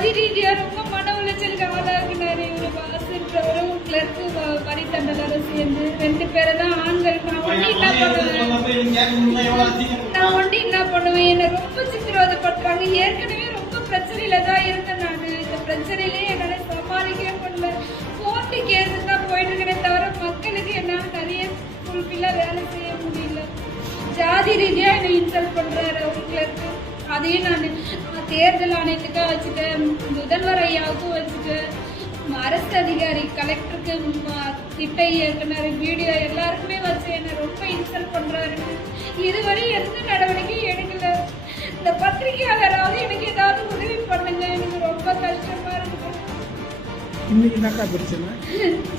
பதினீடியார் ரொம்ப மன உளைச்சலுக்கு ஆளாகினார். இவர் வாசுன்றவரும் கிளர்க்கு வரித்தண்டலரும் சேர்ந்து ரெண்டு பேரை தான் ஆண்கள் நான் ஒண்டி என்ன பண்ணுவேன்? நான் ஒண்டி என்ன பண்ணுவேன்? என்னை ரொம்ப சித்திரவதைப்படுத்துறாங்க. ஏற்கனவே ரொம்ப பிரச்சனையில தான் இருந்தேன் நான். இந்த பிரச்சனையிலே என்னால் சமாளிக்கவே முடியல. கோர்ட்டு கேஸ் தான் போயிட்டு இருக்கிறேன் தவிர மக்களுக்கு என்னால் நிறைய ஃபுல்ஃபில்லாக வேலை செய்ய முடியல. ஜாதி ரீதியாக என்னை இன்சல்ட் பண்ணுறாரு அவங்க கிளர்க்கு அதையும் நான் தேர்தல் ஆணையத்துக்காக வச்சுட்டேன் முதல்வர் ஐயாவுக்கும் வச்சுட்டேன் அரசு அதிகாரி கலெக்டருக்கு திட்ட இயக்குனர் வீடியோ எல்லாருக்குமே வச்சு என்ன ரொம்ப இன்சல்ட் பண்றாரு இதுவரை எந்த நடவடிக்கையும் எடுக்கல. இந்த பத்திரிகையாளராவது எனக்கு ஏதாவது உதவி பண்ணுங்க எனக்கு ரொம்ப கஷ்டமா இருக்கு. இன்னைக்கு என்னக்கா பிரச்சனை?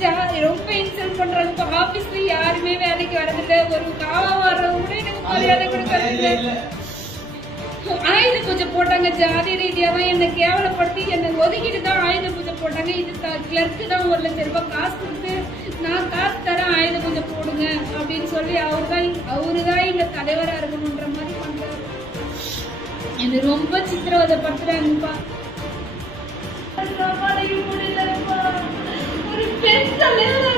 ஜா- ரொம்ப இன்சல்ட் பண்றாங்க. இப்ப ஆபீஸ்ல யாருமே வேலைக்கு வரதில்ல. ஒரு காவா வர்றவங்க கூட எனக்கு மரியாதை கொடுக்கறதில்ல. பூஜை போட்டாங்க. ஜாதி ரீதியா தான் என்ன கேவலப்படுத்தி என்னை ஒதுக்கிட்டு தான் ஆயுத பூஜை போட்டாங்க. இது கிளர்க்கு தான் ஒரு லட்ச ரூபாய் காசு கொடுத்து நான் காசு தரேன் ஆயுத பூஜை போடுங்க அப்படின்னு சொல்லி அவர் தான் அவரு தான் எங்க தலைவரா இருக்கணும்ன்ற மாதிரி பண்றாரு. இது ரொம்ப சித்திரவதை படுத்துறாங்கப்பா ஒரு பெண் தலைவர்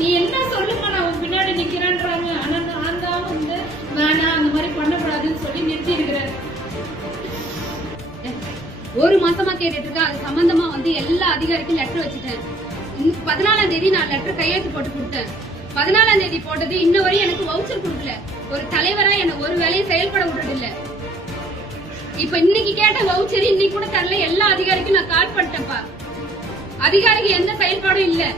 நீ என்ன சொல்லுமா நான் உன் பின்னாடி நிக்கிறேன்றாங்க. ஆனா நான் தான் வந்து வேணாம் அந்த மாதிரி பண்ணக்கூடாதுன்னு சொல்லி நிறுத்தி இருக்கிறேன் ஒரு மாசமா கேட்டுட்டு இருக்கா அது சம்பந்தமா வந்து எல்லா அதிகாரிக்கும் லெட்டர் வச்சுட்டேன். பதினாலாம் தேதி நான் லெட்டர் கையெழுத்து போட்டு கொடுத்தேன். பதினாலாம் தேதி போட்டது இன்ன வரையும் எனக்கு வவுச்சர் கொடுக்கல. ஒரு தலைவரா என்ன ஒரு வேலையும் செயல்பட விடுறது இல்ல இப்ப இன்னைக்கு கேட்ட வவுச்சர் இன்னைக்கு கூட தரல. எல்லா அதிகாரிக்கும் நான் கால் பண்ணிட்டேன்ப்பா. அதிகாரிக்கு எந்த செயல்பாடும் இல்லை.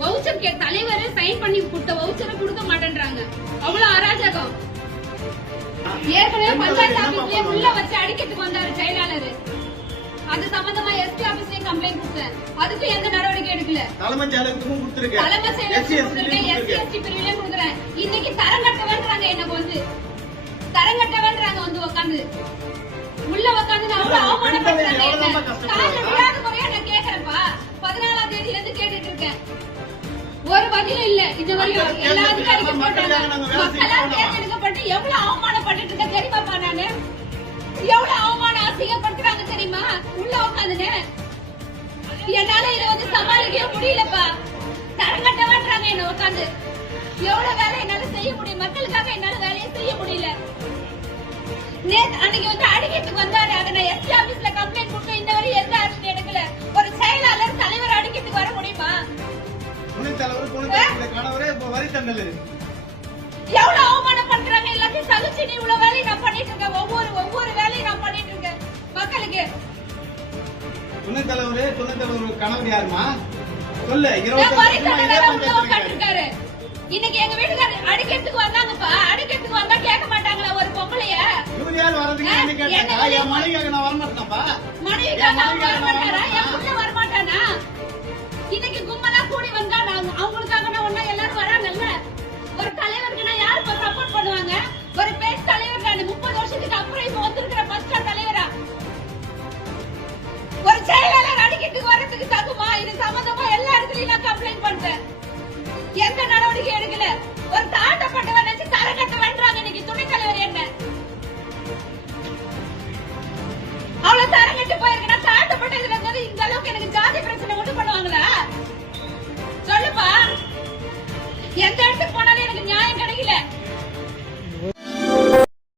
வவுச்சர் கே தலைவர் சைன் பண்ணி கொடுத்த வவுச்சரை கொடுக்க மாட்டேன்றாங்க. அவ்வளவு அராஜகம். ஏற்கனவே பஞ்சாயத்து ஆபீஸ்லயே உள்ள வச்சு அடிக்கிறதுக்கு வந்தாரு செயலாளர். அது சம்பந்தமா எஸ்பி ஆபீஸ்லயே கம்ப்ளைண்ட் கொடுத்தேன். அதுக்கு எந்த நடவடிக்கை எடுக்கல. தலைமை செயலகத்துக்கும் கொடுத்திருக்கேன். தலைமை கொடுத்திருக்கேன். எஸ்சி எஸ்டி பிரிவிலே கொடுக்குறேன். இன்னைக்கு தரங்கட்டவன்றாங்க எனக்கு வந்து. தரங்கட்டவன்றாங்க வந்து உட்காந்து உள்ள உட்காந்து நான் அவ்வளவு காலைல விழாத முறையா நான் கேக்குறேன்ப்பா. பதினாலாம் தேதியில இருந்து கேட்டுட்டு இருக்கேன். ஒரு பதிலும் இல்ல. இது வரையும் எல்லா அதிகாரிக்கும் போட்டாங்க மக்களால் தேர்ந்தெடுக்கப்பட்டு எவ்வளவு அவமானப்பட்டு இருக்க தெரியுமாப்பா நானு? எவ்வளவு அவமானம் அசிங்கப்படுத்துறாங்க தெரியுமா? உள்ள உட்காந்துன்னு என்னால இதை வந்து சமாளிக்கவே முடியலப்பா. தரங்கட்டவன்றாங்க என்ன உட்காந்து எவ்வளவு வேலை என்னால செய்ய முடியும்? மக்களுக்காக என்னால வேலையை செய்ய முடியல. நேத்து அன்னைக்கு வந்து அடிக்கிறதுக்கு வந்தாரு. அதை நான் எஸ்டி ஆபீஸ்ல கம்ப்ளைண்ட் தண்டல் எவ்வளவு அவமானப்படுத்துறாங்க? எல்லாத்தையும் சகிச்சு நீ இவ்வளவு வேலையை நான் பண்ணிட்டு இருக்கேன். ஒவ்வொரு ஒவ்வொரு வேலையும் நான் பண்ணிட்டு இருக்கேன். மக்களுக்கு. துணைத் தலைவரே கணவர் யாருமா? சொல்லு இருபத்தி இன்னைக்கு எங்க வீட்டுக்காரர் அடிக்கிறதுக்கு வந்தாங்கப்பா. அடிக்கிறதுக்கு வந்தா கேட்க மாட்டாங்களா ஒரு பொம்பளைய? இவர் யார் வர்றதுக்கு ஆ, என்ன கேட்டாங்க என்ன என் மனைவிக்காக நான் வரமாட்டேனப்பா? மனைவிக்காக வர மாட்டாரா என் புள்ள வர மாட்டானா இன்னைக்கு எந்த நடவடிக்கை எடுக்கல? ஒரு தாழ்த்தப்பட்டவன் நினைச்சு கட்ட வேண்டாங்க இன்னைக்கு துணை தலைவர் என்ன? அவ்வளவு தரங்கட்டு போயிருக்கா. தாழ்த்தப்பட்டதுல இருந்தது இந்த அளவுக்கு எனக்கு ஜாதி பிரச்சனை ஒண்ணு பண்ணுவாங்களா? சொல்லுப்பா. எந்த இடத்துக்கு